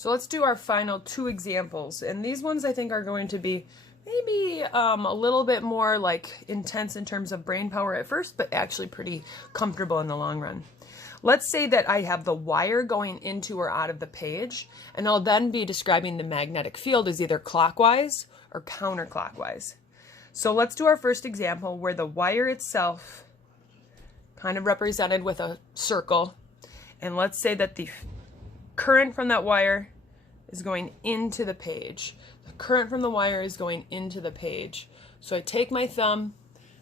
So let's do our final two examples. And these ones I think are going to be maybe a little bit more like intense in terms of brain power at first, but actually pretty comfortable in the long run. Let's say that I have the wire going into or out of the page, and I'll then be describing the magnetic field as either clockwise or counterclockwise. So let's do our first example where the wire itself, kind of represented with a circle, and let's say that the current from that wire is going into the page. The current from the wire is going into the page. So I take my thumb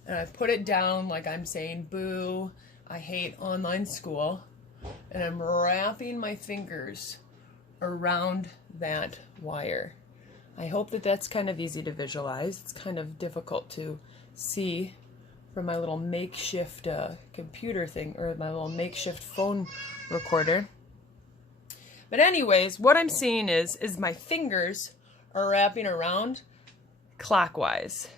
and I put it down like I'm saying, boo, I hate online school, and I'm wrapping my fingers around that wire. I hope that that's kind of easy to visualize. It's kind of difficult to see from my little makeshift computer thing, or my little makeshift phone recorder. But anyways, what I'm seeing is my fingers are wrapping around clockwise.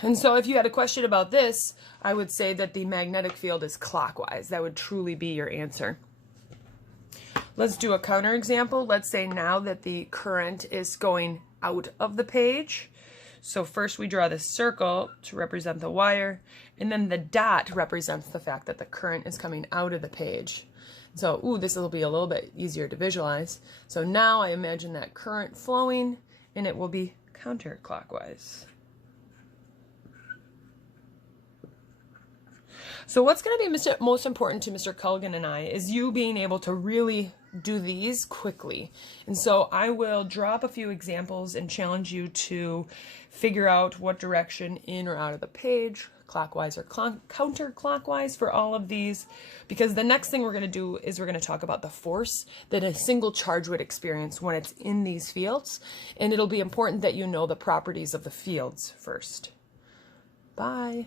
And so if you had a question about this, I would say that the magnetic field is clockwise. That would truly be your answer. Let's do a counter example. Let's say now that the current is going out of the page. So first we draw this circle to represent the wire, and then the dot represents the fact that the current is coming out of the page. So, this will be a little bit easier to visualize. So now I imagine that current flowing, and it will be counterclockwise. So what's going to be most important to Mr. Culligan and I is you being able to really do these quickly. And so I will drop a few examples and challenge you to figure out what direction in or out of the page, clockwise or counterclockwise for all of these, because the next thing we're going to do is we're going to talk about the force that a single charge would experience when it's in these fields, and it'll be important that you know the properties of the fields first. Bye.